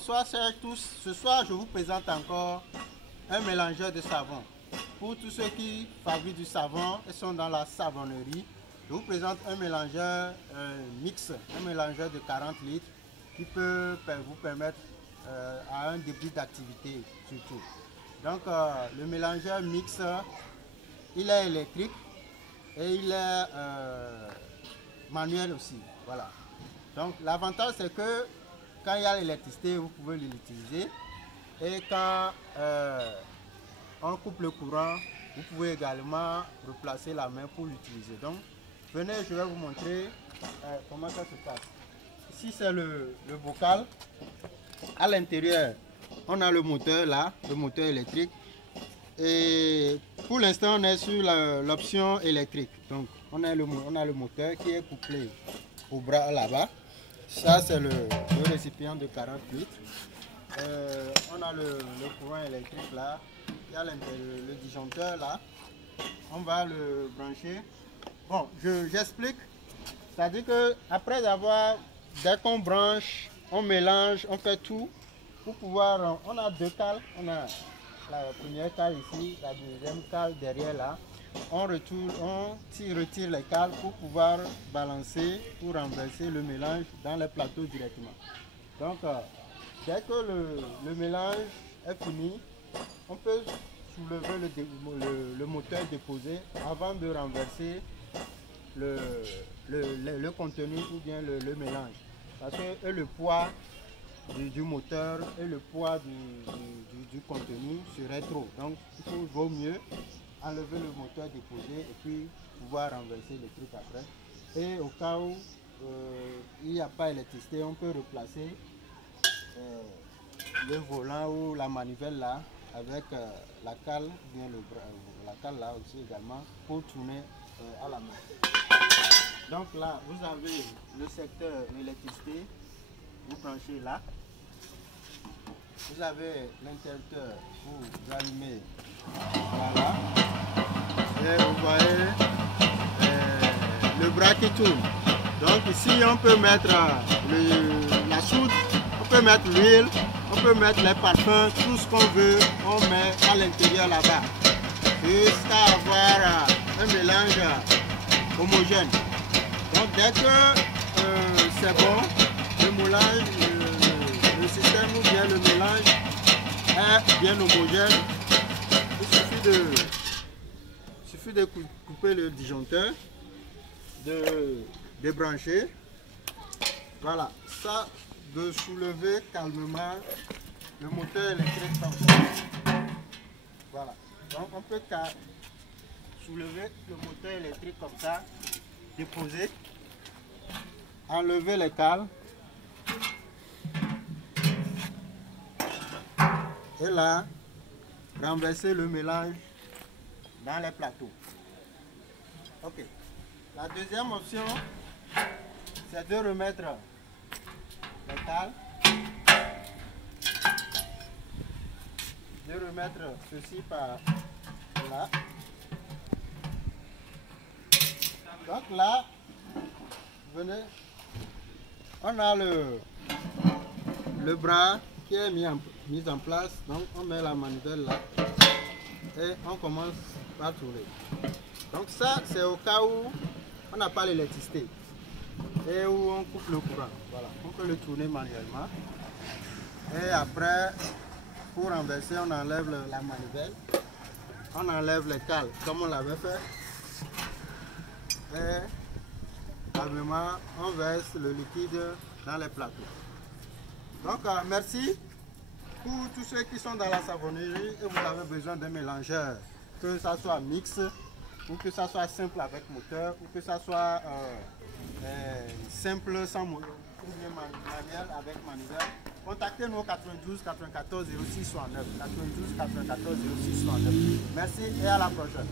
Bonsoir chers tous, ce soir je vous présente encore un mélangeur de savon. Pour tous ceux qui fabriquent du savon et sont dans la savonnerie, je vous présente un mélangeur mix, un mélangeur de 40 litres qui peut vous permettre à un début d'activité surtout. Donc le mélangeur mix, il est électrique et il est manuel aussi. Voilà. Donc l'avantage c'est que quand il y a l'électricité, vous pouvez l'utiliser. Et quand on coupe le courant, vous pouvez également replacer la main pour l'utiliser. Donc venez, je vais vous montrer comment ça se passe. Ici c'est le bocal. À l'intérieur, on a le moteur là, le moteur électrique. Et pour l'instant, on est sur l'option électrique. Donc on a le moteur qui est couplé au bras là-bas. Ça, c'est le récipient de 40 litres. On a le courant électrique là. Il y a le disjoncteur là. On va le brancher. Bon, j'explique. C'est-à-dire que après avoir, dès qu'on branche, on mélange, on fait tout pour pouvoir. On a deux cales. On a la première cale ici, la deuxième cale derrière là. On retire les cales pour pouvoir balancer, pour renverser le mélange dans les plateaux directement. Donc, dès que le mélange est fini, on peut soulever le moteur déposé avant de renverser le contenu ou bien le mélange. Parce que le poids du moteur et le poids du contenu serait trop. Donc, il vaut mieux enlever le moteur déposé et puis pouvoir renverser le truc après. Et au cas où il n'y a pas d'électricité, on peut replacer le volant ou la manivelle là avec la cale, bien la cale là aussi également pour tourner à la main. Donc là, vous avez le secteur l'électricité, vous branchez là. Vous avez l'interrupteur pour vous allumer. Voilà. Et vous voyez le bras qui tourne. Donc ici on peut mettre la soude, on peut mettre l'huile, on peut mettre les parfums, tout ce qu'on veut, on met à l'intérieur là-bas. Jusqu'à avoir un mélange homogène. Donc dès que c'est bon, le moulage, le système ou bien le mélange est bien homogène, il suffit de couper le disjoncteur, de débrancher, voilà, ça, de soulever calmement le moteur électrique comme ça. Voilà, donc on peut soulever le moteur électrique comme ça, déposer, enlever les cales. Et là, renverser le mélange dans les plateaux. Ok. La deuxième option, c'est de remettre les cales. De remettre ceci par là. Donc là, venez, on a le bras qui est mis en place, donc on met la manivelle là et on commence par tourner. Donc ça c'est au cas où on n'a pas l'électricité et où on coupe le courant. Voilà, on peut le tourner manuellement et après pour renverser on enlève la manivelle, on enlève les cales comme on l'avait fait et calmement on verse le liquide dans les plateaux. Donc merci pour tous ceux qui sont dans la savonnerie et vous avez besoin d'un mélangeur, que ça soit mix ou que ça soit simple avec moteur ou que ça soit simple sans moteur ou bien manuel avec manivelle. Contactez-nous au 92 94 06 69. 92 94 06 69. Merci et à la prochaine.